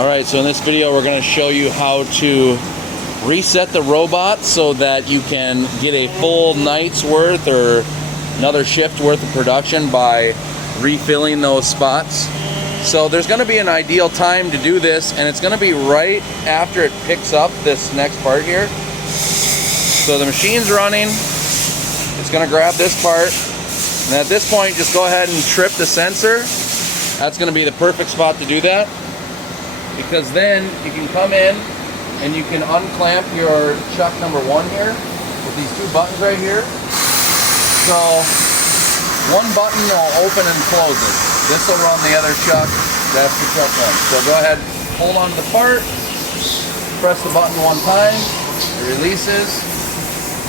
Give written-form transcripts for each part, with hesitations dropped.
Alright, so in this video we're going to show you how to reset the robot so that you can get a full night's worth or another shift worth of production by refilling those spots. So there's going to be an ideal time to do this, and it's going to be right after it picks up this next part here. So the machine's running, it's going to grab this part, and at this point just go ahead and trip the sensor. That's going to be the perfect spot to do that, because then you can come in and you can unclamp your chuck number 1 here with these 2 buttons right here. So one button will open and close it. This will run the other chuck. That's the chuck 1. So go ahead, hold on to the part, press the button 1 time, it releases.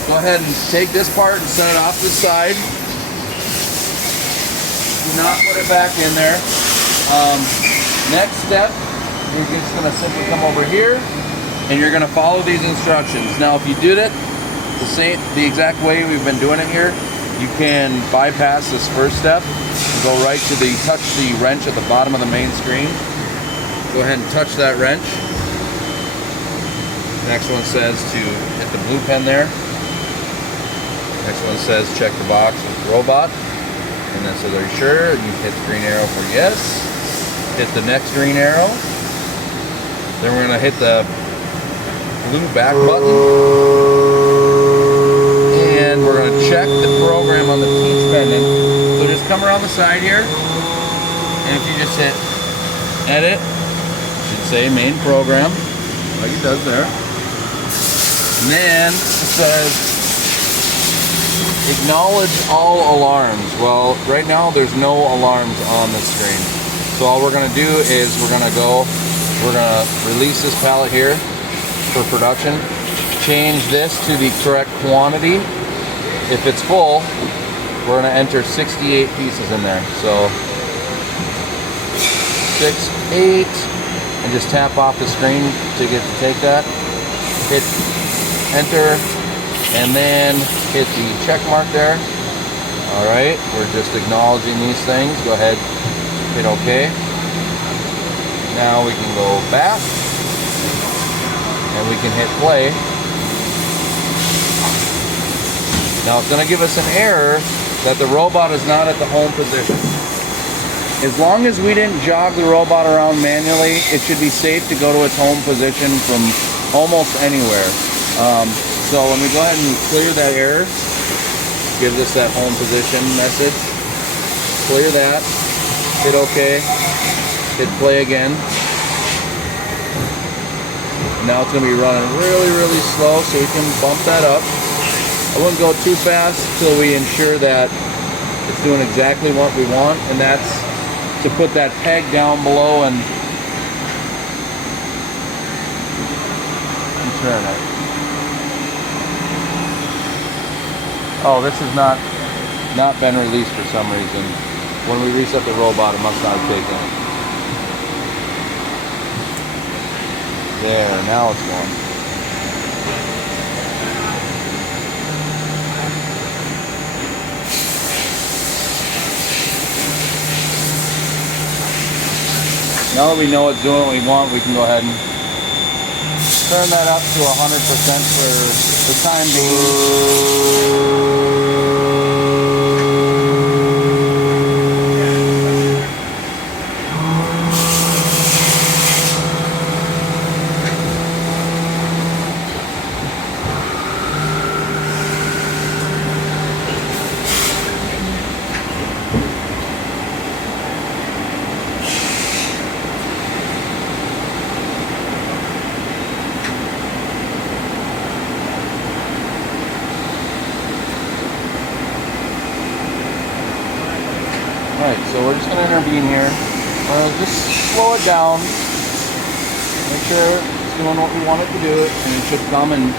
Go ahead and take this part and set it off to the side. Do not put it back in there. Next step, you're just going to simply come over here and you're going to follow these instructions. Now if you did it the exact way we've been doing it here, you can bypass this first step and go right to touch the wrench at the bottom of the main screen. Go ahead and touch that wrench. Next one says to hit the blue pen there. Next one says check the box with the robot. And then says, are you sure? And you hit the green arrow for yes. Hit the next green arrow. Then we're going to hit the blue back button. And we're going to check the program on the teach pending. So just come around the side here. And if you just hit edit, it should say main program, like it does there. And then it says acknowledge all alarms. Well, right now there's no alarms on the screen. So all we're going to do is we're going to release this pallet here for production. Change this to the correct quantity. If it's full, we're going to enter 68 pieces in there. So 6, 8, and just tap off the screen to take that. Hit enter. And then hit the check mark there. Alright, we're just acknowledging these things. Go ahead, hit OK. Now we can go back and we can hit play. Now it's going to give us an error that the robot is not at the home position. As long as we didn't jog the robot around manually, it should be safe to go to its home position from almost anywhere. So when we go ahead and clear that error, give this that home position message, clear that, hit OK, hit play again. And now it's going to be running really, really slow, so we can bump that up. I wouldn't go too fast until we ensure that it's doing exactly what we want, and that's to put that peg down below and turn it. Oh, this has not been released for some reason. When we reset the robot, it must not have taken it. There, now it's going. Now that we know it's doing what we want, we can go ahead and turn that up to 100% for the time being. Alright, so we're just going to intervene here. Just slow it down. Make sure it's doing what we want it to do. And it should come and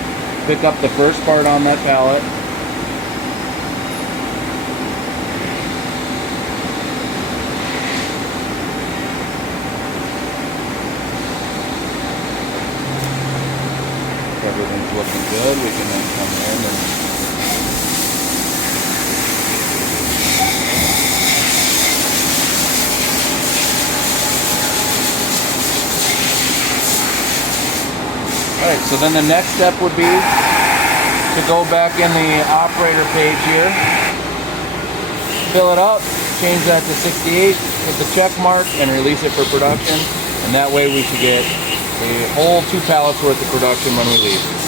pick up the first part on that pallet. If everything's looking good, we can then come in and Alright, so then the next step would be to go back in the operator page here, fill it up, change that to 68, put the check mark, and release it for production. And that way we should get a whole 2 pallets worth of production when we leave.